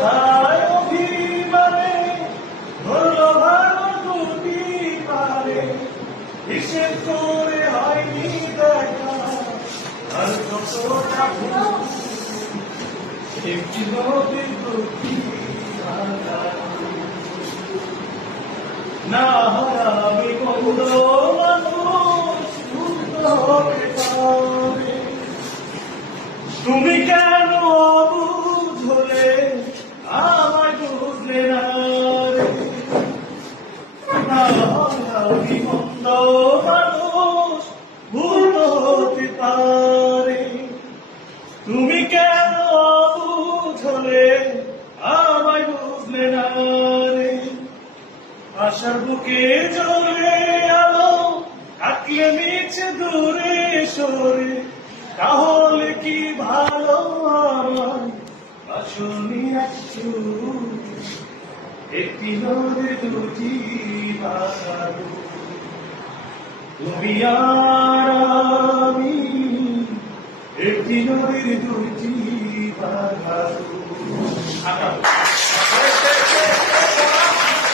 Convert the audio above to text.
কথায় অভিমানে ধরলো ভালো দুটি পারে, হিসেব করে হয়নি দেখা আর কতটা ভুল। একটি নদীর দুটি না হারাবে বন্ধ মানুষ ভুলতে হবে পারে। তুমি কেন অবুঝ হলে আমায় বুঝলে না রে, না হারাবে বন্ধ মানুষ ভুলতে হতে পারে। তুমি কেন অবুঝ হলে আমায় বুঝলে না রে, আশার বুকে জ্বলে আলো থাকলে মিছে দূরে সরে, তাহলে কি ভালো আমার আসনি একটু। একটি নদীর দুটি বাঁধা, তুমি আর আমি একটি নদীর দুটি বাঁধা।